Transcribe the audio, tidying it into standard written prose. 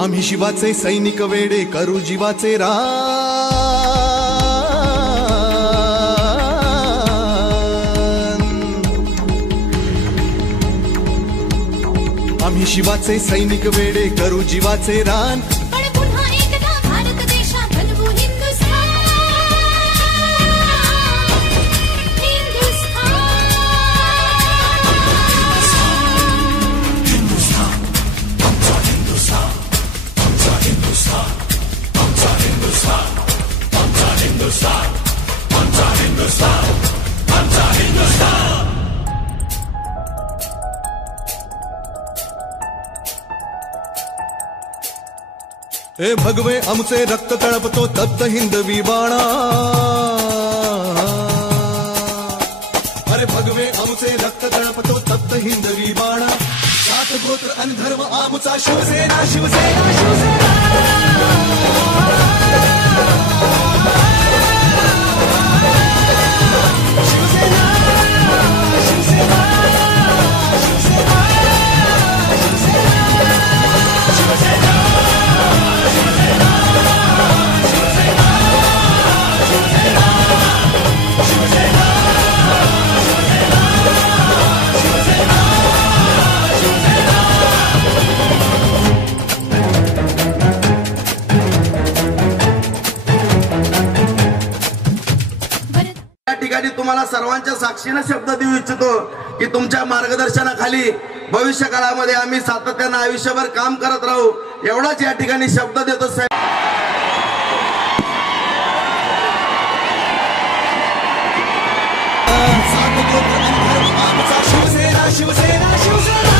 आम्ही शिवाचे सैनिक वेडे करू जीवाचे रान। आम्ही शिवाचे सैनिक वेडे करू जीवाचे रान। ए भगवे आमचे रक्त तळपतो तप्त हिंदवी बाणा। अरे भगवे आमचे रक्त तळपतो तप्त हिंदवी बाणा। सात गोत्र आणि धर्म आमचा शिवसेना शिवसेना शिवसेना। तुम्हाला सर्वांच्या साक्षीने शब्द देऊ इच्छितो की तुमच्या मार्गदर्शनाखाली भविष्य काळामध्ये आम्ही सातत्याने आयुष्यभर काम करत राहू एवढाच या ठिकाणी शब्द देतो साहेब। शिवसेना शिवसेना शिवसेना।